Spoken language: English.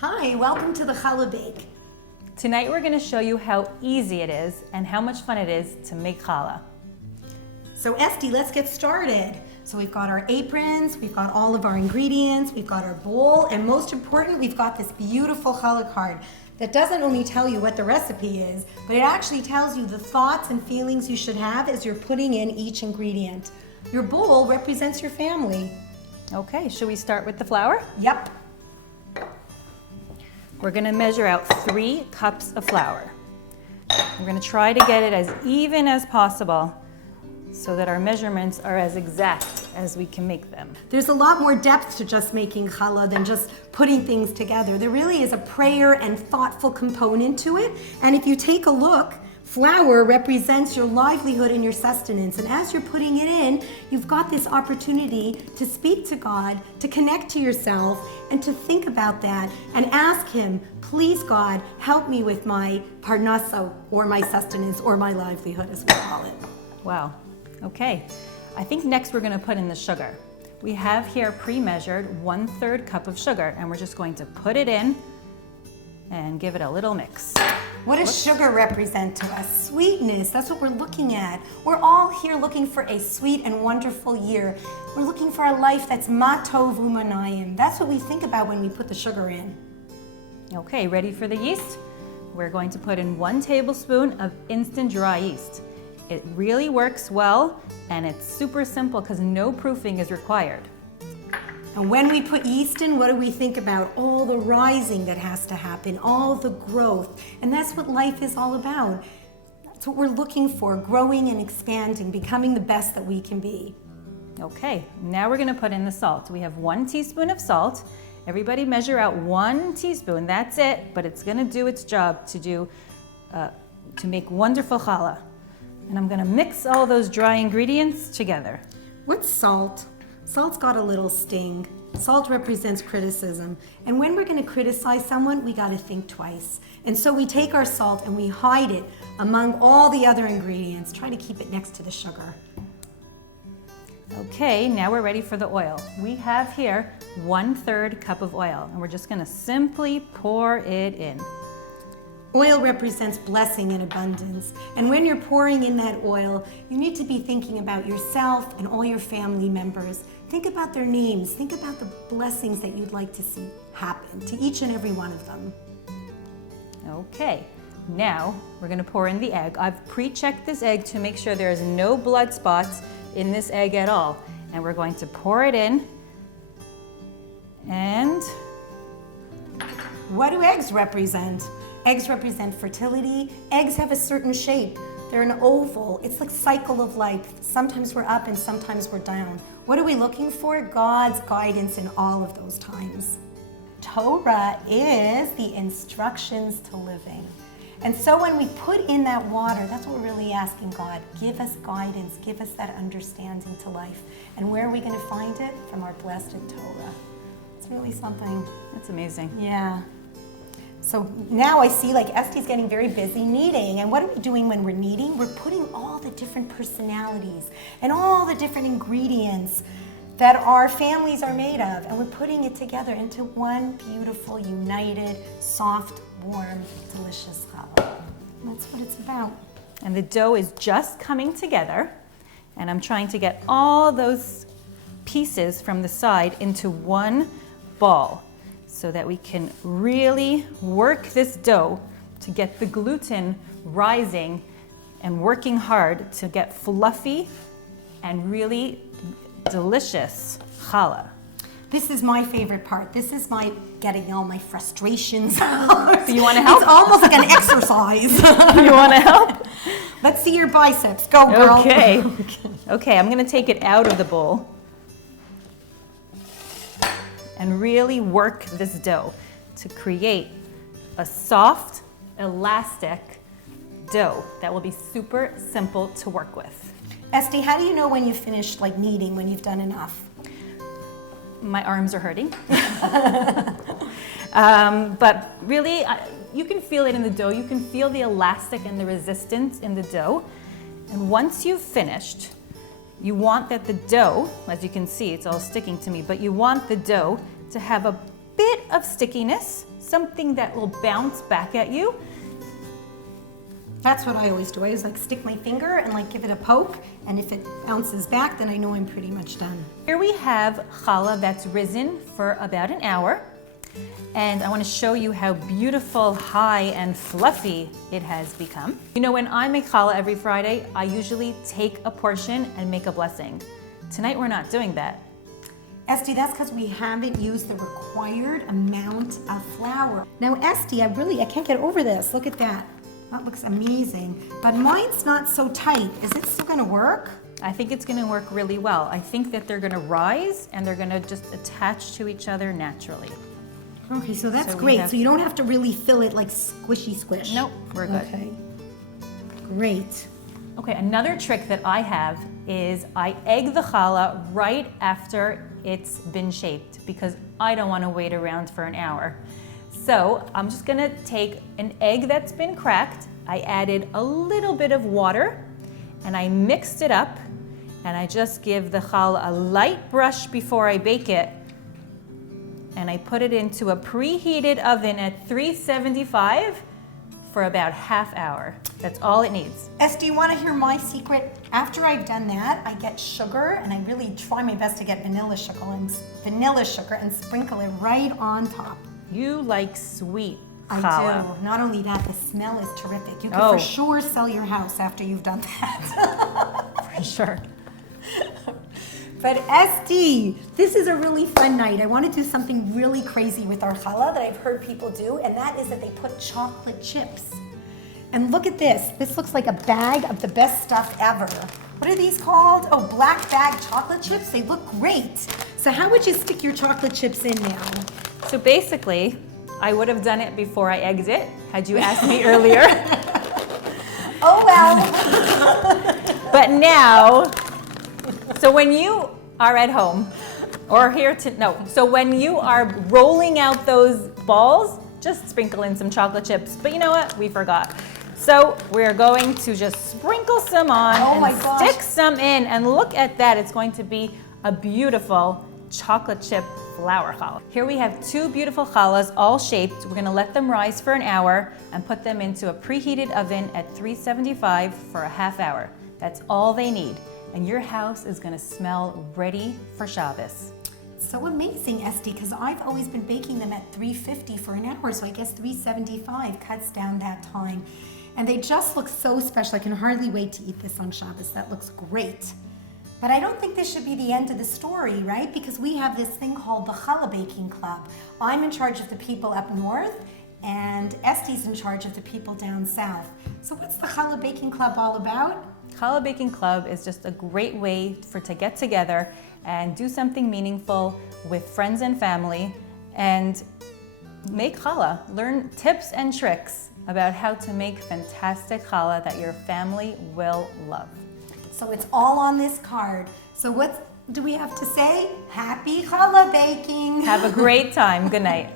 Hi, welcome to the Challah Bake. Tonight we're going to show you how easy it is and how much fun it is to make challah. So Estee, let's get started. So we've got our aprons, we've got all of our ingredients, we've got our bowl, and most important, we've got this beautiful challah card that doesn't only tell you what the recipe is, but it actually tells you the thoughts and feelings you should have as you're putting in each ingredient. Your bowl represents your family. Okay, should we start with the flour? Yep. We're going to measure out 3 cups of flour. We're going to try to get it as even as possible so that our measurements are as exact as we can make them. There's a lot more depth to just making challah than just putting things together. There really is a prayer and thoughtful component to it. And if you take a look, flour represents your livelihood and your sustenance. And as you're putting it in, you've got this opportunity to speak to God, to connect to yourself, and to think about that and ask Him, please God, help me with my parnasa, or my sustenance, or my livelihood as we call it. Wow. Okay. I think next we're going to put in the sugar. We have here pre-measured 1/3 cup of sugar, and we're just going to put it in and give it a little mix. What does sugar represent to us? Sweetness, that's what we're looking at. We're all here looking for a sweet and wonderful year. We're looking for a life that's ma tov u'manayim. That's what we think about when we put the sugar in. Okay, ready for the yeast? We're going to put in 1 tablespoon of instant dry yeast. It really works well, and it's super simple because no proofing is required. And when we put yeast in, what do we think about? All the rising that has to happen, all the growth. And that's what life is all about. That's what we're looking for, growing and expanding, becoming the best that we can be. Okay, now we're going to put in the salt. We have 1 teaspoon of salt. Everybody measure out 1 teaspoon. That's it, but it's going to do its job to make wonderful challah. And I'm going to mix all those dry ingredients together. What's salt? Salt's got a little sting. Salt represents criticism. And when we're going to criticize someone, we got to think twice. And so we take our salt and we hide it among all the other ingredients. Try to keep it next to the sugar. Okay, now we're ready for the oil. We have here 1/3 cup of oil, and we're just going to simply pour it in. Oil represents blessing and abundance. And when you're pouring in that oil, you need to be thinking about yourself and all your family members. Think about their names. Think about the blessings that you'd like to see happen to each and every one of them. Okay, now we're going to pour in the egg. I've pre-checked this egg to make sure there's no blood spots in this egg at all. And we're going to pour it in. And what do eggs represent? Eggs represent fertility. Eggs have a certain shape. They're an oval. It's like cycle of life. Sometimes we're up and sometimes we're down. What are we looking for? God's guidance in all of those times. Torah is the instructions to living. And so when we put in that water, that's what we're really asking God. Give us guidance. Give us that understanding to life. And where are we going to find it? From our blessed Torah. It's really something. that's amazing. Yeah. So now I see like Estee's getting very busy kneading. And what are we doing when we're kneading? We're putting all the different personalities and all the different ingredients that our families are made of. And we're putting it together into one beautiful, united, soft, warm, delicious challah. That's what it's about. And the dough is just coming together. And I'm trying to get all those pieces from the side into one ball, so that we can really work this dough to get the gluten rising and working hard to get fluffy and really delicious challah. This is my favorite part. This is my getting all my frustrations out. So you want to help? It's almost like an exercise. You want to help? Let's see your biceps. Go, girl. Okay. Okay, I'm going to take it out of the bowl and really work this dough to create a soft, elastic dough that will be super simple to work with. Estee, how do you know when you've finished like kneading, when you've done enough? My arms are hurting. But really, you can feel it in the dough. You can feel the elastic and the resistance in the dough. And once you've finished, you want that the dough, as you can see, it's all sticking to me, but you want the dough to have a bit of stickiness something that will bounce back at you. That's what I always do. I always like stick my finger and like give it a poke, and if it bounces back, then I know I'm pretty much done. Here we have challah that's risen for about an hour, and I want to show you how beautiful, high, and fluffy it has become. You know, when I make challah every Friday, I usually take a portion and make a blessing. Tonight we're not doing that. Estee, that's because we haven't used the required amount of flour. Now, Estee, I can't get over this. Look at that. That looks amazing. But mine's not so tight. Is it still gonna work? I think it's gonna work really well. I think that they're gonna rise and they're gonna just attach to each other naturally. Okay, so that's great. So you don't have to really fill it like squishy squish. Nope, we're good. Okay, great. Okay, another trick that I have is I egg the challah right after it's been shaped because I don't wanna wait around for an hour. So I'm just gonna take an egg that's been cracked. I added a little bit of water and I mixed it up, and I just give the challah a light brush before I bake it. And I put it into a preheated oven at 375 for about half hour. That's all it needs. Estee, you want to hear my secret? After I've done that, I get sugar, and I really try my best to get vanilla sugar and sprinkle it right on top. You like sweet I challah. do. Not only that, the smell is terrific. You can for sure sell your house after you've done that. For sure. But Estee, this is a really fun night. I want to do something really crazy with our challah that I've heard people do, and that is that they put chocolate chips. And look at this. This looks like a bag of the best stuff ever. What are these called? Oh, black bag chocolate chips. They look great. So how would you stick your chocolate chips in now? So basically, I would have done it before I egged it, had you asked me earlier. Oh well. But now, so when you are at home, or so when you are rolling out those balls, just sprinkle in some chocolate chips. But you know what? We forgot. So we're going to just sprinkle some on and stick some in. And look at that. It's going to be a beautiful chocolate chip flour challah. Here we have two beautiful challahs, all shaped. We're gonna let them rise for an hour and put them into a preheated oven at 375 for a half hour. That's all they need. And your house is gonna smell ready for Shabbos. So amazing, Estee, because I've always been baking them at 350 for an hour, so I guess 375 cuts down that time. And they just look so special. I can hardly wait to eat this on Shabbos. That looks great. But I don't think this should be the end of the story, right? Because we have this thing called the Challah Baking Club. I'm in charge of the people up north, and Estee's in charge of the people down south. So what's the Challah Baking Club all about? Challah Baking Club is just a great way to get together and do something meaningful with friends and family and make challah. Learn tips and tricks about how to make fantastic challah that your family will love. So it's all on this card. So what do we have to say? Happy challah baking. Have a great time. Good night.